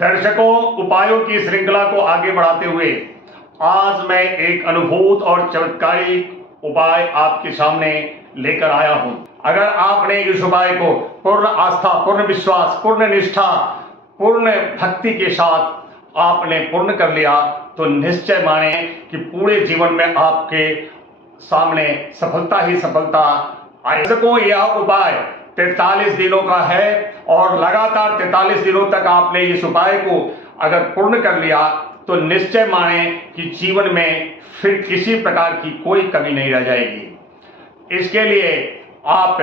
दर्शकों, उपायों की श्रृंखला को आगे बढ़ाते हुए आज मैं एक अनुभूत और चमत्कारिक उपाय आपके सामने लेकर आया हूं। अगर आपने इस उपाय को पूर्ण आस्था, पूर्ण विश्वास, पूर्ण निष्ठा, पूर्ण भक्ति के साथ आपने पूर्ण कर लिया तो निश्चय माने कि पूरे जीवन में आपके सामने सफलता ही सफलता आए। दर्शकों, यह उपाय 43 दिनों का है और लगातार 43 दिनों तक आपने इस उपाय को अगर पूर्ण कर लिया तो निश्चय माने कि जीवन में फिर किसी प्रकार की कोई कमी नहीं रह जाएगी। इसके लिए आप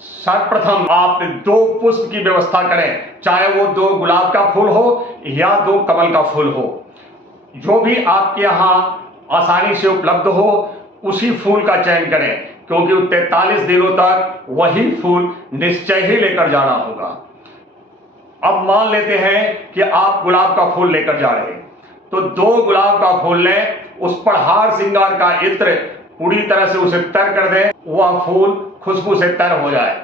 सर्वप्रथम आप 2 पुष्प की व्यवस्था करें, चाहे वो 2 गुलाब का फूल हो या 2 कमल का फूल हो, जो भी आपके यहाँ आसानी से उपलब्ध हो उसी फूल का चयन करें, क्योंकि 43 दिनों तक वही फूल निश्चय ही लेकर जाना होगा। अब मान लेते हैं कि आप गुलाब का फूल लेकर जा रहे हैं, तो 2 गुलाब का फूल लें, उस पर हार श्रृंगार का इत्र पूरी तरह से उसे तर कर दें, वह फूल खुशबू से तर हो जाए।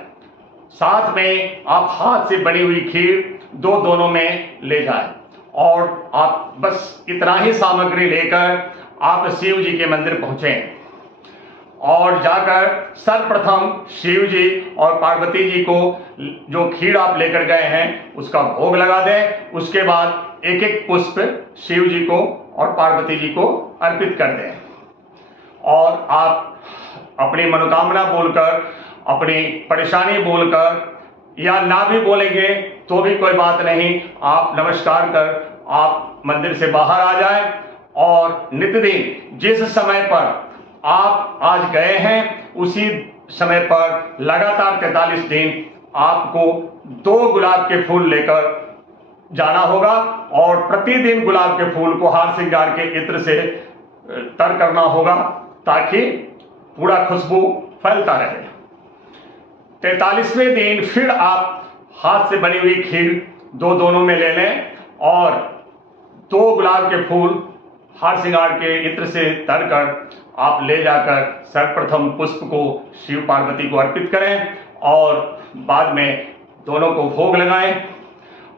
साथ में आप हाथ से बनी हुई खीर दोनों में ले जाएं और आप बस इतना ही सामग्री लेकर आप शिव जी के मंदिर पहुंचें और जाकर सर्वप्रथम शिव जी और पार्वती जी को जो खीर आप लेकर गए हैं उसका भोग लगा दें। उसके बाद एक एक पुष्प शिव जी को और पार्वती जी को अर्पित कर दें और आप अपनी मनोकामना बोलकर, अपनी परेशानी बोलकर या ना भी बोलेंगे तो भी कोई बात नहीं, आप नमस्कार कर आप मंदिर से बाहर आ जाएं और नित्यदिन जिस समय पर आप आज गए हैं उसी समय पर लगातार 43 दिन आपको 2 गुलाब के फूल लेकर जाना होगा और प्रतिदिन गुलाब के फूल को हार श्रृंगार के इत्र से तर करना होगा ताकि पूरा खुशबू फैलता रहे। 43वें दिन फिर आप हाथ से बनी हुई खीर दोनों में ले लें और 2 गुलाब के फूल हार श्रृंगार के इत्र से तर कर आप ले जाकर सर्वप्रथम पुष्प को शिव पार्वती को अर्पित करें और बाद में दोनों को भोग लगाएं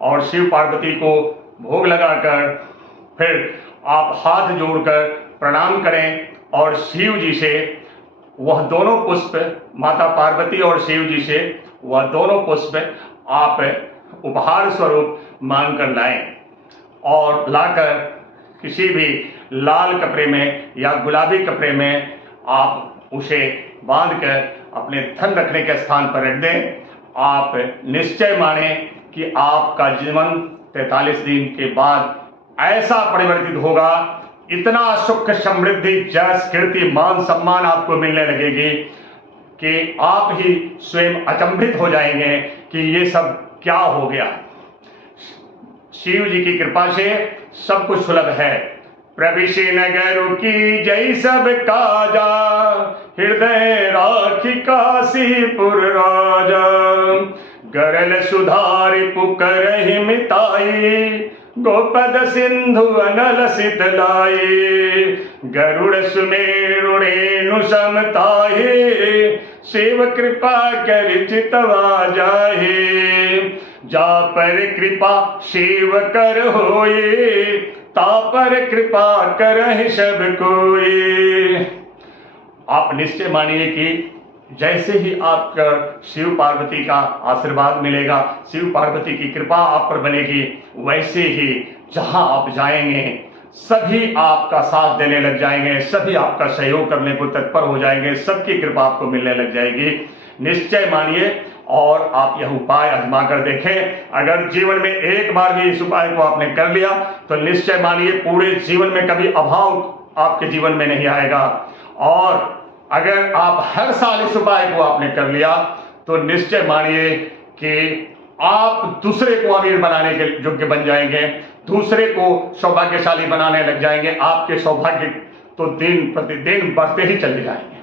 और शिव पार्वती को भोग लगाकर फिर आप हाथ जोड़कर प्रणाम करें और शिव जी से वह दोनों पुष्प, माता पार्वती और शिव जी से वह दोनों पुष्प आप उपहार स्वरूप मांग कर लाएं और लाकर किसी भी लाल कपड़े में या गुलाबी कपड़े में आप उसे बांधकर अपने धन रखने के स्थान पर रख दें। आप निश्चय माने कि आपका जीवन 43 दिन के बाद ऐसा परिवर्तित होगा, इतना सुख, समृद्धि, जस, कीर्ति, मान, सम्मान आपको मिलने लगेगी कि आप ही स्वयं अचंभित हो जाएंगे कि ये सब क्या हो गया। शिव जी की कृपा से सब कुछ सुलभ है। प्रविश नगर की जय सब काजा, हृदय राखी काशीपुर राजा। गरल सुधारि पुकरहि मिताई, गोपद सिंधु अनल सितलाई। गरुड़ सुमेरु रेणु समताहि, शिव कृपा कर चितवा जाहि। जा पर कृपा शिव कर होए, ता पर कृपा करहि सब कोई। आप निश्चय मानिए कि जैसे ही आपका शिव पार्वती का आशीर्वाद मिलेगा, शिव पार्वती की कृपा आप पर बनेगी, वैसे ही जहां आप जाएंगे सभी आपका साथ देने लग जाएंगे, सभी आपका सहयोग करने को तत्पर हो जाएंगे, सबकी कृपा आपको मिलने लग जाएगी। निश्चय मानिए और आप यह उपाय आजमा कर देखें। अगर जीवन में एक बार भी इस उपाय को आपने कर लिया तो निश्चय मानिए पूरे जीवन में कभी अभाव आपके जीवन में नहीं आएगा। और अगर आप हर साल इस उपाय को आपने कर लिया तो निश्चय मानिए कि आप दूसरे को अमीर बनाने के योग्य बन जाएंगे, दूसरे को सौभाग्यशाली बनाने लग जाएंगे। आपके सौभाग्य तो दिन प्रतिदिन बढ़ते ही चले जाएंगे।